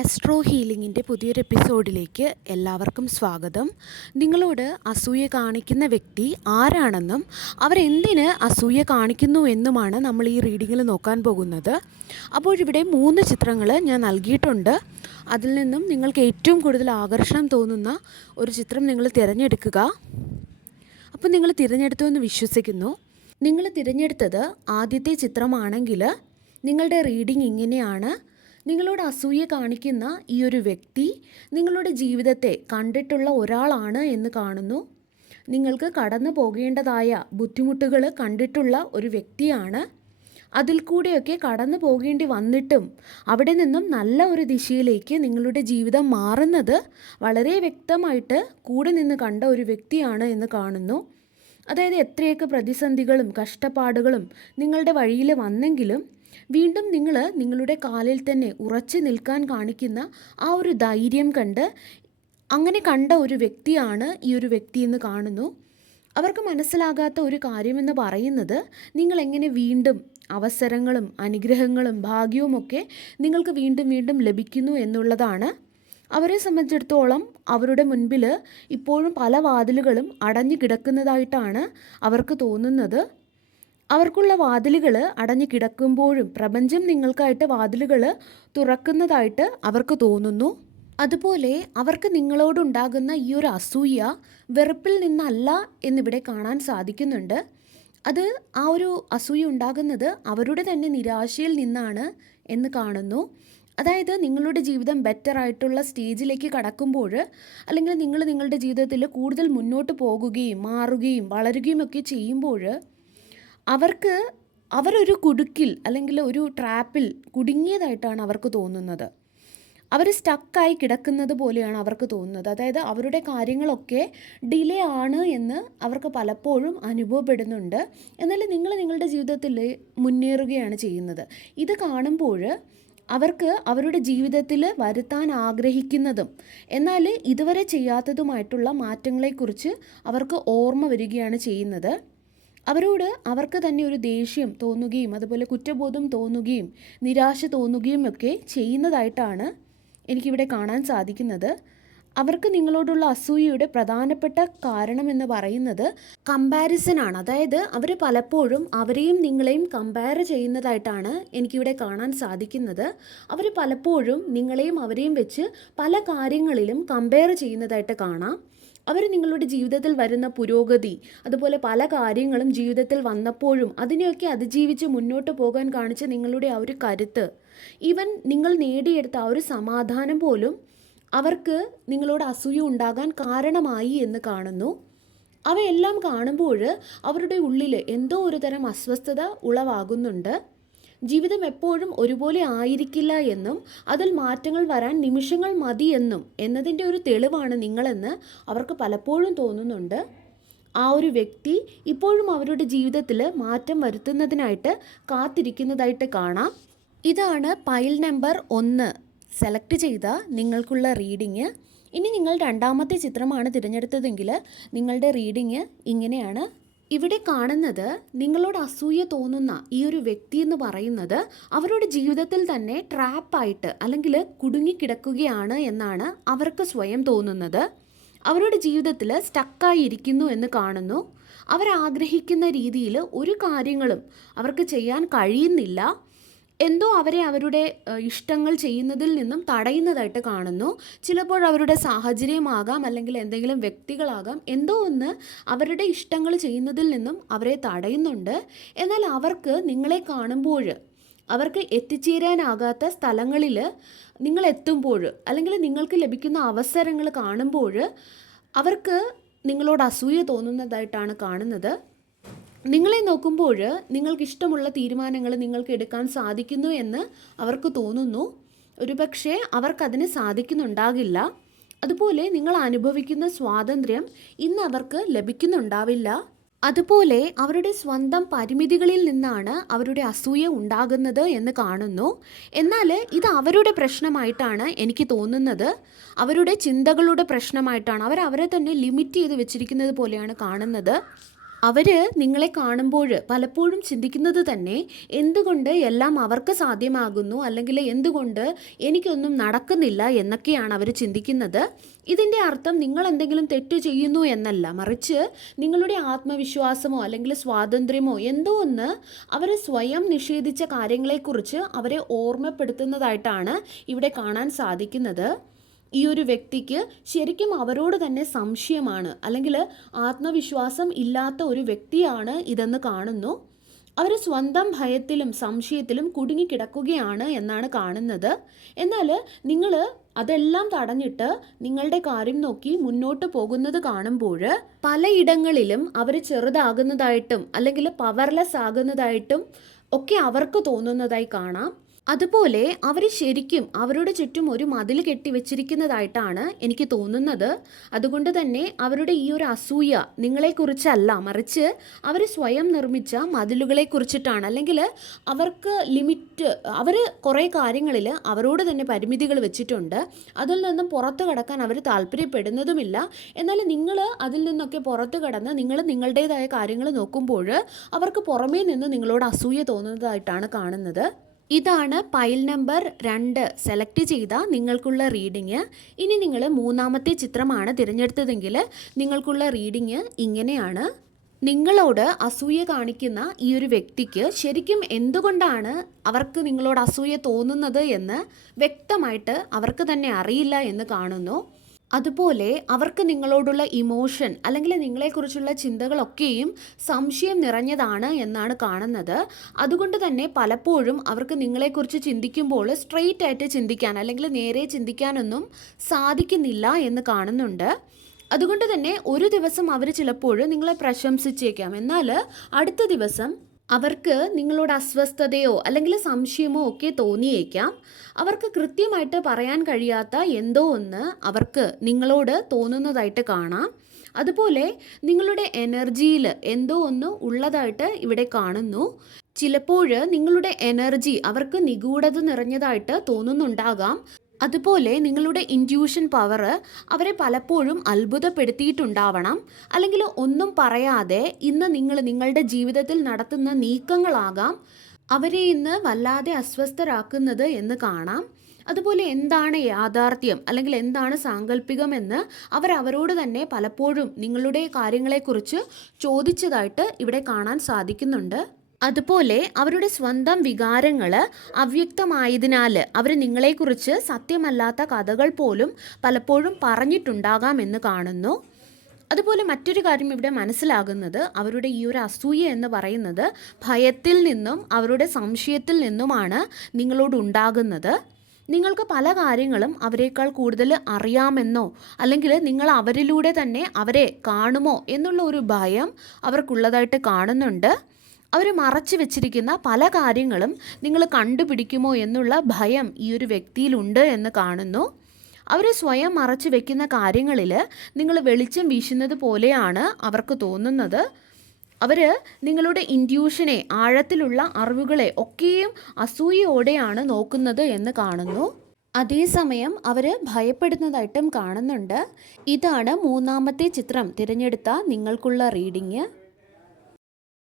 Astro ഹീലിങ്ങിൻ്റെ പുതിയൊരു എപ്പിസോഡിലേക്ക് എല്ലാവർക്കും സ്വാഗതം. നിങ്ങളോട് അസൂയ കാണിക്കുന്ന വ്യക്തി ആരാണെന്നും അവരെന്തിന് അസൂയ കാണിക്കുന്നു എന്നുമാണ് നമ്മൾ ഈ റീഡിങ്ങിൽ നോക്കാൻ പോകുന്നത്. അപ്പോഴിവിടെ 3 ചിത്രങ്ങൾ ഞാൻ നൽകിയിട്ടുണ്ട്. അതിൽ നിന്നും നിങ്ങൾക്ക് ഏറ്റവും കൂടുതൽ ആകർഷണം തോന്നുന്ന ഒരു ചിത്രം നിങ്ങൾ തിരഞ്ഞെടുക്കുക. അപ്പോൾ നിങ്ങൾ തിരഞ്ഞെടുത്തു എന്ന് വിശ്വസിക്കുന്നു. നിങ്ങൾ തിരഞ്ഞെടുത്തത് ആദ്യത്തെ ചിത്രമാണെങ്കിൽ നിങ്ങളുടെ റീഡിംഗ് ഇങ്ങനെയാണ്. നിങ്ങളോട് അസൂയ കാണിക്കുന്ന ഈ ഒരു വ്യക്തി നിങ്ങളുടെ ജീവിതത്തെ കണ്ടിട്ടുള്ള ഒരാളാണ് എന്ന് കാണുന്നു. നിങ്ങൾക്ക് കടന്നു പോകേണ്ടതായ ബുദ്ധിമുട്ടുകൾ കണ്ടിട്ടുള്ള ഒരു വ്യക്തിയാണ്. അതിൽ കൂടെയൊക്കെ കടന്നു പോകേണ്ടി വന്നിട്ടും അവിടെ നിന്നും നല്ല ഒരു ദിശയിലേക്ക് നിങ്ങളുടെ ജീവിതം മാറുന്നത് വളരെ വ്യക്തമായിട്ട് കൂടെ നിന്ന് കണ്ട ഒരു വ്യക്തിയാണ് എന്ന് കാണുന്നു. അതായത് എത്രയൊക്കെ പ്രതിസന്ധികളും കഷ്ടപ്പാടുകളും നിങ്ങളുടെ വഴിയിൽ വന്നെങ്കിലും വീണ്ടും നിങ്ങൾ നിങ്ങളുടെ കാലിൽ തന്നെ ഉറച്ചു നിൽക്കാൻ കാണിക്കുന്ന ആ ഒരു ധൈര്യം കണ്ട് അങ്ങനെ കണ്ട ഒരു വ്യക്തിയാണ് ഈ ഒരു വ്യക്തി എന്ന് കാണുന്നു. അവർക്ക് മനസ്സിലാകാത്ത ഒരു കാര്യമെന്ന് പറയുന്നത് നിങ്ങളെങ്ങനെ വീണ്ടും അവസരങ്ങളും അനുഗ്രഹങ്ങളും ഭാഗ്യവുമൊക്കെ നിങ്ങൾക്ക് വീണ്ടും വീണ്ടും ലഭിക്കുന്നു എന്നുള്ളതാണ്. അവരെ സംബന്ധിച്ചിടത്തോളം അവരുടെ മുൻപിൽ ഇപ്പോഴും പല വാതിലുകളും അടഞ്ഞു കിടക്കുന്നതായിട്ടാണ് അവർക്ക് തോന്നുന്നത്. അവർക്കുള്ള വാതിലുകൾ അടഞ്ഞു കിടക്കുമ്പോഴും പ്രപഞ്ചം നിങ്ങൾക്കായിട്ട് വാതിലുകൾ തുറക്കുന്നതായിട്ട് അവർക്ക് തോന്നുന്നു. അതുപോലെ അവർക്ക് നിങ്ങളോടുണ്ടാകുന്ന ഈ ഒരു അസൂയ വെറുപ്പിൽ നിന്നല്ല എന്നിവിടെ കാണാൻ സാധിക്കുന്നുണ്ട്. അത് ആ ഒരു അസൂയ ഉണ്ടാകുന്നത് അവരുടെ തന്നെ നിരാശയിൽ നിന്നാണ് എന്ന് കാണുന്നു. അതായത് നിങ്ങളുടെ ജീവിതം ബെറ്റർ ആയിട്ടുള്ള സ്റ്റേജിലേക്ക് കടക്കുമ്പോൾ അല്ലെങ്കിൽ നിങ്ങൾ നിങ്ങളുടെ ജീവിതത്തിൽ കൂടുതൽ മുന്നോട്ട് പോകുകയും മാറുകയും വളരുകയും ഒക്കെ ചെയ്യുമ്പോൾ അവരൊരു കുടുക്കിൽ അല്ലെങ്കിൽ ഒരു ട്രാപ്പിൽ കുടുങ്ങിയതായിട്ടാണ് അവർക്ക് തോന്നുന്നത്. അവർ സ്റ്റക്കായി കിടക്കുന്നത് പോലെയാണ് അവർക്ക് തോന്നുന്നത്. അതായത് അവരുടെ കാര്യങ്ങളൊക്കെ ഡിലേ ആണ് എന്ന് അവർക്ക് പലപ്പോഴും അനുഭവപ്പെടുന്നുണ്ട്. എന്നാൽ നിങ്ങൾ നിങ്ങളുടെ ജീവിതത്തിൽ മുന്നേറുകയാണ് ചെയ്യുന്നത്. ഇത് കാണുമ്പോൾ അവർക്ക് അവരുടെ ജീവിതത്തിൽ വരുത്താൻ ആഗ്രഹിക്കുന്നതും എന്നാൽ ഇതുവരെ ചെയ്യാത്തതുമായിട്ടുള്ള മാറ്റങ്ങളെക്കുറിച്ച് അവർക്ക് ഓർമ്മ വരികയാണ് ചെയ്യുന്നത്. അവർക്ക് തന്നെ ഒരു ദേഷ്യം തോന്നുകയും അതുപോലെ കുറ്റബോധം തോന്നുകയും നിരാശ തോന്നുകയും ഒക്കെ ചെയ്യുന്നതായിട്ടാണ് എനിക്കിവിടെ കാണാൻ സാധിക്കുന്നത്. അവർക്ക് നിങ്ങളോടുള്ള അസൂയയുടെ പ്രധാനപ്പെട്ട കാരണം എന്ന് പറയുന്നത് കമ്പാരിസനാണ്. അതായത് അവർ പലപ്പോഴും അവരെയും നിങ്ങളെയും കമ്പയർ ചെയ്യുന്നതായിട്ടാണ് എനിക്കിവിടെ കാണാൻ സാധിക്കുന്നത്. അവർ പലപ്പോഴും നിങ്ങളെയും അവരെയും വെച്ച് പല കാര്യങ്ങളിലും കമ്പയർ ചെയ്യുന്നതായിട്ട് കാണാം. അവർ നിങ്ങളുടെ ജീവിതത്തിൽ വരുന്ന പുരോഗതി അതുപോലെ പല കാര്യങ്ങളും ജീവിതത്തിൽ വന്നപ്പോഴും അതിനെയൊക്കെ അതിജീവിച്ച് മുന്നോട്ട് പോകാൻ കാണിച്ച നിങ്ങളുടെ ആ ഒരു കരുത്ത്, ഈവൻ നിങ്ങൾ നേടിയെടുത്ത ആ ഒരു സമാധാനം പോലും അവർക്ക് നിങ്ങളോട് അസൂയ ഉണ്ടാകാൻ കാരണമായി എന്ന് കാണുന്നു. അവയെല്ലാം കാണുമ്പോൾ അവരുടെ ഉള്ളിൽ എന്തോ ഒരു തരം അസ്വസ്ഥത ഉളവാകുന്നുണ്ട്. ജീവിതം എപ്പോഴും ഒരുപോലെ ആയിരിക്കില്ല എന്നും അതിൽ മാറ്റങ്ങൾ വരാൻ നിമിഷങ്ങൾ മതിയെന്നും എന്നതിൻ്റെ ഒരു തെളിവാണ് നിങ്ങളെന്ന് അവർക്ക് പലപ്പോഴും തോന്നുന്നുണ്ട്. ആ ഒരു വ്യക്തി ഇപ്പോഴും അവരുടെ ജീവിതത്തിൽ മാറ്റം വരുത്തുന്നതിനായിട്ട് കാത്തിരിക്കുന്നതായിട്ട് കാണാം. ഇതാണ് പൈൽ നമ്പർ 1 സെലക്ട് ചെയ്ത നിങ്ങൾക്കുള്ള റീഡിങ്. ഇനി നിങ്ങൾ രണ്ടാമത്തെ ചിത്രമാണ് തിരഞ്ഞെടുത്തതെങ്കിൽ നിങ്ങളുടെ റീഡിങ് ഇങ്ങനെയാണ്. ഇവിടെ കാണുന്നത് നിങ്ങളോട് അസൂയ തോന്നുന്ന ഈ ഒരു വ്യക്തി എന്ന് പറയുന്നത് അവരുടെ ജീവിതത്തിൽ തന്നെ ട്രാപ്പായിട്ട് അല്ലെങ്കിൽ കുടുങ്ങിക്കിടക്കുകയാണ് എന്നാണ് അവർക്ക് സ്വയം തോന്നുന്നത്. അവരുടെ ജീവിതത്തിൽ സ്റ്റക്കായി ഇരിക്കുന്നു എന്ന് കാണുന്നു. അവരാഗ്രഹിക്കുന്ന രീതിയിൽ ഒരു കാര്യങ്ങളും അവർക്ക് ചെയ്യാൻ കഴിയുന്നില്ല. എന്തോ അവരെ അവരുടെ ഇഷ്ടങ്ങൾ ചെയ്യുന്നതിൽ നിന്നും തടയുന്നതായിട്ട് കാണുന്നു. ചിലപ്പോൾ അവരുടെ സാഹചര്യമാകാം അല്ലെങ്കിൽ എന്തെങ്കിലും വ്യക്തികളാകാം. എന്തോ ഒന്ന് അവരുടെ ഇഷ്ടങ്ങൾ ചെയ്യുന്നതിൽ നിന്നും അവരെ തടയുന്നുണ്ട്. എന്നാൽ അവർക്ക് നിങ്ങളെ കാണുമ്പോൾ അവർക്ക് എത്തിച്ചേരാനാകാത്ത സ്ഥലങ്ങളിൽ നിങ്ങൾ എത്തുമ്പോൾ അല്ലെങ്കിൽ നിങ്ങൾക്ക് ലഭിക്കുന്ന അവസരങ്ങൾ കാണുമ്പോൾ അവർക്ക് നിങ്ങളോട് അസൂയ തോന്നുന്നതായിട്ടാണ് കാണുന്നത്. നിങ്ങളെ നോക്കുമ്പോൾ നിങ്ങൾക്കിഷ്ടമുള്ള തീരുമാനങ്ങൾ നിങ്ങൾക്ക് എടുക്കാൻ സാധിക്കുന്നു എന്ന് അവർക്ക് തോന്നുന്നു. ഒരുപക്ഷെ അവർക്കതിന് സാധിക്കുന്നുണ്ടാകില്ല. അതുപോലെ നിങ്ങൾ അനുഭവിക്കുന്ന സ്വാതന്ത്ര്യം ഇന്ന് അവർക്ക് ലഭിക്കുന്നുണ്ടാവില്ല. അതുപോലെ അവരുടെ സ്വന്തം പരിമിതികളിൽ നിന്നാണ് അവരുടെ അസൂയ ഉണ്ടാകുന്നത് എന്ന് കാണുന്നു. എന്നാൽ ഇത് അവരുടെ പ്രശ്നമായിട്ടാണ് എനിക്ക് തോന്നുന്നത്. അവരുടെ ചിന്തകളുടെ പ്രശ്നമായിട്ടാണ്. അവരെ തന്നെ ലിമിറ്റ് ചെയ്ത് വെച്ചിരിക്കുന്നത് പോലെയാണ് കാണുന്നത്. അവർ നിങ്ങളെ കാണുമ്പോൾ പലപ്പോഴും ചിന്തിക്കുന്നത് തന്നെ എന്തുകൊണ്ട് എല്ലാം അവർക്ക് സാധ്യമാകുന്നു, അല്ലെങ്കിൽ എന്തുകൊണ്ട് എനിക്കൊന്നും നടക്കുന്നില്ല എന്നൊക്കെയാണ് അവർ ചിന്തിക്കുന്നത്. ഇതിൻ്റെ അർത്ഥം നിങ്ങൾ എന്തെങ്കിലും തെറ്റ് ചെയ്യുന്നു എന്നല്ല, മറിച്ച് നിങ്ങളുടെ ആത്മവിശ്വാസമോ അല്ലെങ്കിൽ സ്വാതന്ത്ര്യമോ എന്തോ ഒന്ന് അവർ സ്വയം നിഷേധിച്ച കാര്യങ്ങളെക്കുറിച്ച് അവരെ ഓർമ്മപ്പെടുത്തുന്നതായിട്ടാണ് ഇവിടെ കാണാൻ സാധിക്കുന്നത്. ഈ ഒരു വ്യക്തിക്ക് ശരിക്കും അവരോട് തന്നെ സംശയമാണ്, അല്ലെങ്കിൽ ആത്മവിശ്വാസം ഇല്ലാത്ത ഒരു വ്യക്തിയാണ് ഇതെന്ന് കാണുന്നു. അവർ സ്വന്തം ഭയത്തിലും സംശയത്തിലും കുടുങ്ങിക്കിടക്കുകയാണ് എന്നാണ് കാണുന്നത്. എന്നാൽ നിങ്ങൾ അതെല്ലാം തടഞ്ഞിട്ട് നിങ്ങളുടെ കാര്യം നോക്കി മുന്നോട്ട് പോകുന്നത് കാണുമ്പോൾ പലയിടങ്ങളിലും അവർ ചെറുതാകുന്നതായിട്ടും അല്ലെങ്കിൽ പവർലെസ് ആകുന്നതായിട്ടും ഒക്കെ അവർക്ക് തോന്നുന്നതായി കാണാം. അതുപോലെ അവർ ശരിക്കും അവരുടെ ചുറ്റും ഒരു മതിൽ കെട്ടിവെച്ചിരിക്കുന്നതായിട്ടാണ് എനിക്ക് തോന്നുന്നത്. അതുകൊണ്ട് തന്നെ അവരുടെ ഈ ഒരു അസൂയ നിങ്ങളെക്കുറിച്ചല്ല, മറിച്ച് അവർ സ്വയം നിർമ്മിച്ച മതിലുകളെ കുറിച്ചിട്ടാണ്. അല്ലെങ്കിൽ അവർക്ക് അവർ കുറേ കാര്യങ്ങളിൽ അവരോട് തന്നെ പരിമിതികൾ വെച്ചിട്ടുണ്ട്. അതിൽ നിന്നും പുറത്തു കടക്കാൻ അവർ താല്പര്യപ്പെടുന്നതുമില്ല. എന്നാൽ നിങ്ങൾ അതിൽ നിന്നൊക്കെ പുറത്തു കടന്ന് നിങ്ങൾ നിങ്ങളുടേതായ കാര്യങ്ങൾ നോക്കുമ്പോൾ അവർക്ക് പുറമേ നിന്ന് നിങ്ങളോട് അസൂയ തോന്നുന്നതായിട്ടാണ് കാണുന്നത്. ഇതാണ് പൈൽ നമ്പർ 2 സെലക്ട് ചെയ്ത നിങ്ങൾക്കുള്ള റീഡിങ്. ഇനി നിങ്ങൾ മൂന്നാമത്തെ ചിത്രമാണ് തിരഞ്ഞെടുത്തതെങ്കിൽ നിങ്ങൾക്കുള്ള റീഡിങ് ഇങ്ങനെയാണ്. നിങ്ങളോട് അസൂയ കാണിക്കുന്ന ഈ ഒരു വ്യക്തിക്ക് ശരിക്കും എന്തുകൊണ്ടാണ് അവർക്ക് നിങ്ങളോട് അസൂയ തോന്നുന്നത് എന്ന് വ്യക്തമായിട്ട് അവർക്ക് തന്നെ അറിയില്ല എന്ന് കാണുന്നു. അതുപോലെ അവർക്ക് നിങ്ങളോടുള്ള ഇമോഷൻ അല്ലെങ്കിൽ നിങ്ങളെക്കുറിച്ചുള്ള ചിന്തകളൊക്കെയും സംശയം നിറഞ്ഞതാണ് എന്നാണ് കാണുന്നത്. അതുകൊണ്ട് തന്നെ പലപ്പോഴും അവർക്ക് നിങ്ങളെക്കുറിച്ച് ചിന്തിക്കുമ്പോൾ സ്ട്രെയിറ്റ് ആയിട്ട് ചിന്തിക്കാൻ അല്ലെങ്കിൽ നേരെ ചിന്തിക്കാനൊന്നും സാധിക്കുന്നില്ല എന്ന് കാണുന്നുണ്ട്. അതുകൊണ്ട് തന്നെ ഒരു ദിവസം അവർ ചിലപ്പോൾ നിങ്ങളെ പ്രശംസിച്ചേക്കാം, എന്നാൽ അടുത്ത ദിവസം അവർക്ക് നിങ്ങളോട് അസ്വസ്ഥതയോ അല്ലെങ്കിൽ സംശയമോ ഒക്കെ തോന്നിയേക്കാം. അവർക്ക് കൃത്യമായിട്ട് പറയാൻ കഴിയാത്ത എന്തോ ഒന്ന് അവർക്ക് നിങ്ങളോട് തോന്നുന്നതായിട്ട് കാണാം. അതുപോലെ നിങ്ങളുടെ എനർജിയിൽ എന്തോ ഒന്ന് ഉള്ളതായിട്ട് ഇവിടെ കാണുന്നു. ചിലപ്പോൾ നിങ്ങളുടെ എനർജി അവർക്ക് നിഗൂഢത നിറഞ്ഞതായിട്ട് തോന്നുന്നുണ്ടാകാം. അതുപോലെ നിങ്ങളുടെ ഇൻറ്റ്യൂഷൻ പവർ അവരെ പലപ്പോഴും അത്ഭുതപ്പെടുത്തിയിട്ടുണ്ടാവണം. അല്ലെങ്കിൽ ഒന്നും പറയാതെ ഇന്ന് നിങ്ങൾ നിങ്ങളുടെ ജീവിതത്തിൽ നടത്തുന്ന നീക്കങ്ങളാകാം അവരെ ഇന്ന് വല്ലാതെ അസ്വസ്ഥരാക്കുന്നത് എന്ന് കാണാം. അതുപോലെ എന്താണ് യാഥാർത്ഥ്യം അല്ലെങ്കിൽ എന്താണ് സാങ്കല്പികമെന്ന് അവരോട് തന്നെ പലപ്പോഴും നിങ്ങളുടെ കാര്യങ്ങളെക്കുറിച്ച് ചോദിച്ചതായിട്ട് ഇവിടെ കാണാൻ സാധിക്കുന്നുണ്ട്. അതുപോലെ അവരുടെ സ്വന്തം വികാരങ്ങൾ അവ്യക്തമായതിനാൽ അവർ നിങ്ങളെക്കുറിച്ച് സത്യമല്ലാത്ത കഥകൾ പോലും പലപ്പോഴും പറഞ്ഞിട്ടുണ്ടാകാം എന്ന് കാണുന്നു. അതുപോലെ മറ്റൊരു കാര്യം ഇവിടെ മനസ്സിലാകുന്നത് അവരുടെ ഈ ഒരു അസൂയ എന്ന് പറയുന്നത് ഭയത്തിൽ നിന്നും അവരുടെ സംശയത്തിൽ നിന്നുമാണ് നിങ്ങളോട് ഉണ്ടാകുന്നത്. നിങ്ങൾക്ക് പല കാര്യങ്ങളും അവരെക്കാൾ കൂടുതൽ അറിയാമെന്നോ അല്ലെങ്കിൽ നിങ്ങൾ അവരിലൂടെ തന്നെ അവരെ കാണുമോ എന്നുള്ള ഒരു ഭയം അവർക്കുള്ളതായിട്ട് കാണുന്നുണ്ട്. അവർ മറച്ചു വെച്ചിരിക്കുന്ന പല കാര്യങ്ങളും നിങ്ങൾ കണ്ടുപിടിക്കുമോ എന്നുള്ള ഭയം ഈ ഒരു വ്യക്തിയിലുണ്ട് എന്ന് കാണുന്നു. അവർ സ്വയം മറച്ചു വെക്കുന്ന കാര്യങ്ങളിൽ നിങ്ങൾ വെളിച്ചം വീശുന്നത് പോലെയാണ് അവർക്ക് തോന്നുന്നത്. അവർ നിങ്ങളുടെ ഇൻറ്റ്യൂഷനെ, ആഴത്തിലുള്ള അറിവുകളെ ഒക്കെയും അസൂയയോടെയാണ് നോക്കുന്നത് എന്ന് കാണുന്നു. അതേസമയം അവർ ഭയപ്പെടുന്നതായിട്ടും കാണുന്നുണ്ട്. ഇതാണ് മൂന്നാമത്തെ ചിത്രം തിരഞ്ഞെടുത്ത നിങ്ങൾക്കുള്ള റീഡിങ്.